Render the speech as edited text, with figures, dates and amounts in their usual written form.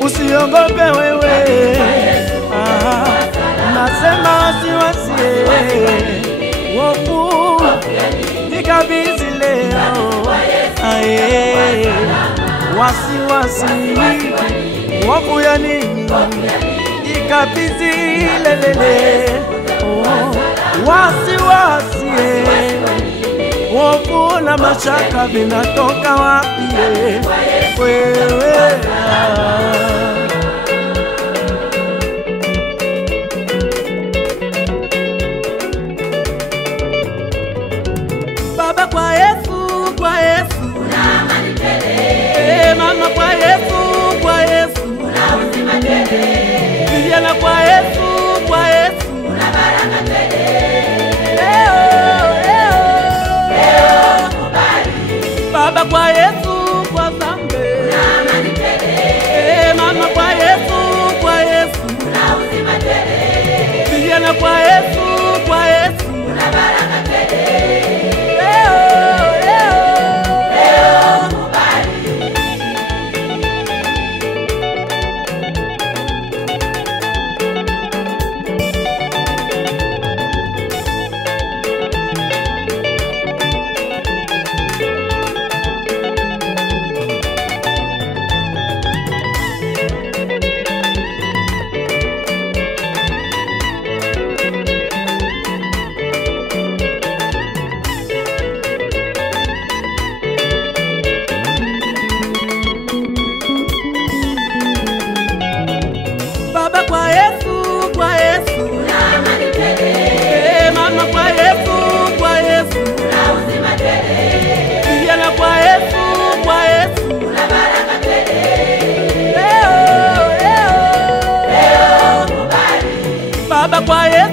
usiogope wewe. Nasema wasiwasi, wofu nikabidhi leo. Wasiwasi, wofu ya nini? Nikabidhi lelele. Wasiwasi, wofu na mashaka vinatoka wapi wewe? Baba kwa Yesu, kwa Yesu una amani tele. Mama kwa Yesu, kwa Yesu una uzima tele. Vijana kwa Yesu, kwa Yesu una baraka tele. Baba kwa Yesu, kwa zambe una amani tele. Mama kwa Yesu, kwa Yesu una uzima tele. Vijana kwa Yesu, kwa Yesu una baraka tele. Baba kwa Yesu, kwa Yesu una amani tele. Mama kwa Yesu, kwa Yesu una uzima tele. Vijana kwa Yesu, kwa Yesu una baraka tele. Leo kubali. Baba kwa Yesu